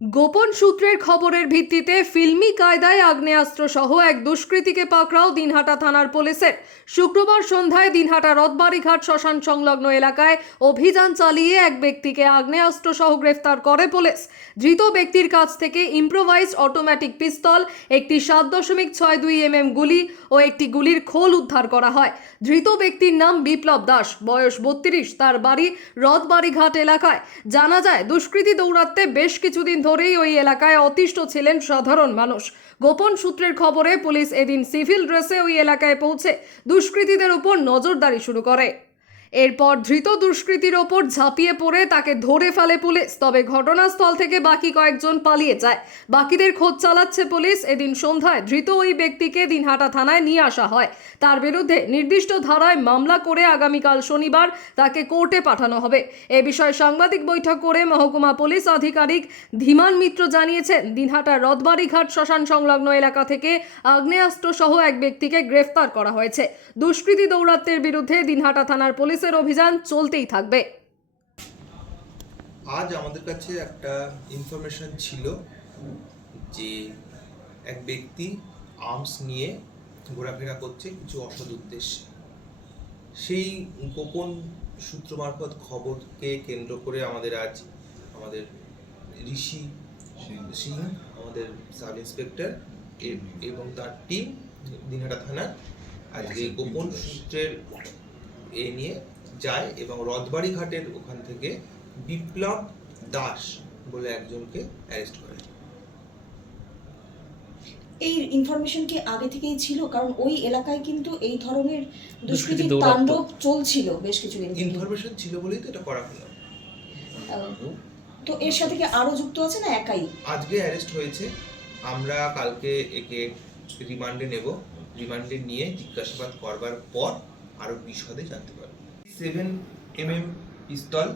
গোপন সূত্রের খবরের ভিত্তিতে ফিল্মি কায়দায় আগ্নেয়াস্ত্র সহ এক দুষ্কৃতীকে পাকড়াও দিনহাটা থানার পুলিশের। শুক্রবার সন্ধ্যায় দিনহাটা রথবাড়িঘাট শ্মশান সংলগ্ন এলাকায় অভিযান চালিয়ে এক ব্যক্তিকে আগ্নেয়াস্ত্র সহ গ্রেফতার করে পুলিশ। ধৃত ব্যক্তির কাছ থেকে ইম্প্রোভাইজড অটোমেটিক পিস্তল, একটি সাত দশমিক ছয় দুই এম গুলি ও একটি গুলির খোল উদ্ধার করা হয়। ধৃত ব্যক্তির নাম বিপ্লব দাস, বয়স বত্রিশ, তার বাড়ি রথবাড়িঘাট এলাকায়। জানা যায়, দুষ্কৃতী দৌড়াতে বেশ কিছুদিন ধরেই ওই এলাকায় অতিষ্ঠ ছিলেন সাধারণ মানুষ। গোপন সূত্রের খবরে পুলিশ এদিন সিভিল ড্রেসে ওই এলাকায় পৌঁছে দুষ্কৃতীদের উপর নজরদারি শুরু করে। এরপর ধৃত দুষ্কৃতীর ওপর ঝাঁপিয়ে পড়ে তাকে ধরে ফেলে পুলিশ। তবে ঘটনাস্থল থেকে বাকি কয়েকজন পালিয়ে যায়। বাকিদের খোঁজ চালাচ্ছে পুলিশ। এদিন সন্ধ্যায় ধৃত ওই ব্যক্তিকে দিনহাটা থানায় নিয়ে আসা হয়। তার বিরুদ্ধে নির্দিষ্ট ধারায় মামলা করে আগামীকাল শনিবার তাকে কোর্টে পাঠানো হবে। এ বিষয়ে সাংবাদিক বৈঠক করে মহকুমা পুলিশ আধিকারিক ধীমান মিত্র জানিয়েছেন দিনহাটার রথবাড়িঘাট শ্মশান সংলগ্ন এলাকা থেকে আগ্নেয়াস্ত্র সহ এক ব্যক্তিকে গ্রেফতার করা হয়েছে। দুষ্কৃতী দৌরাত্মের বিরুদ্ধে দিনহাটা থানার পুলিশের অভিযান চলতেই থাকবে। আজ আমাদের কাছে একটা ইনফরমেশন ছিল যে এক ব্যক্তি আর্মস নিয়ে ঘোরাফেরা করছে কিছু অসৎ উদ্দেশ্যে। সেই গোপন সূত্র মারফত খবরকে কেন্দ্র করে আমাদের আজ আমাদের ঋষি সিং আমাদের সাব ইন্সপেক্টর এবং তার টিম দিনহাটা থানার আজকে এই গোপন সূত্রের এ নিয়ে যায় এবং রথবাড়ি ঘাটের ওখান থেকে বিপ্লব দাস বলে একজনকে অ্যারেস্ট করে। এই ইনফরমেশন কি আগে থেকেই ছিল? কারণ ওই এলাকায় কিন্তু এই ধরনের দুষ্কৃতির তাণ্ডব চলছিল বেশ কিছুদিন ইনফরমেশন ছিল বলেই তো এটা করা হলো। তো এর সাথে কি আরও যুক্ত আছে না একাই? আজকে অ্যারেস্ট হয়েছে। আমরা কালকে একে রিমান্ডে নেব। রিমান্ডে নিয়ে জিজ্ঞাসাবাদ করবার পর আরও বিশদে জানতে পারবে। Seven M M pistol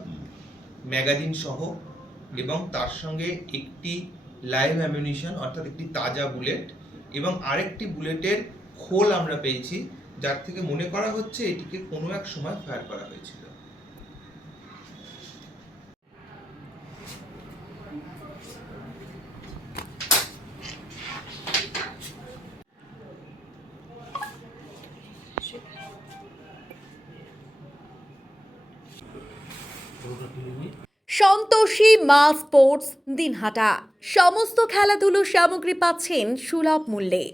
magazine সহ এবং তার সঙ্গে একটি লাইভ অ্যামিউনিশন অর্থাৎ একটি তাজা বুলেট এবং আরেকটি বুলেটের খোল আমরা পেয়েছি যার থেকে মনে করা হচ্ছে এটিকে কোনো এক সময় ফায়ার করা হয়েছিল। সন্তোষী মা স্পোর্টস দিনহাটা। সমস্ত খেলাধুলোর সামগ্রী পাচ্ছেন সুলভ মূল্যে।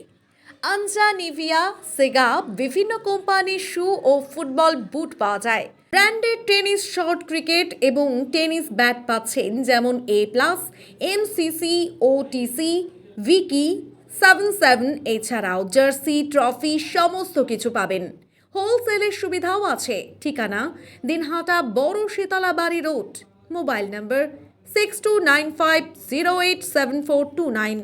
আনজা, নিভিয়া, সেগা, বিভিন্ন কোম্পানির শু ও ফুটবল বুট পাওয়া যায়। ব্র্যান্ডেড টেনিস, শর্ট ক্রিকেট এবং টেনিস ব্যাট পাচ্ছেন যেমন A plus MCC OTC Vicky seven seven এছাড়াও জার্সি, ট্রফি, সমস্ত কিছু পাবেন। হোলসেলের সুবিধাও আছে। ঠিকানা Dinhata Boro Shitala Bari road. Mobile number six two nine five zero eight seven four two nine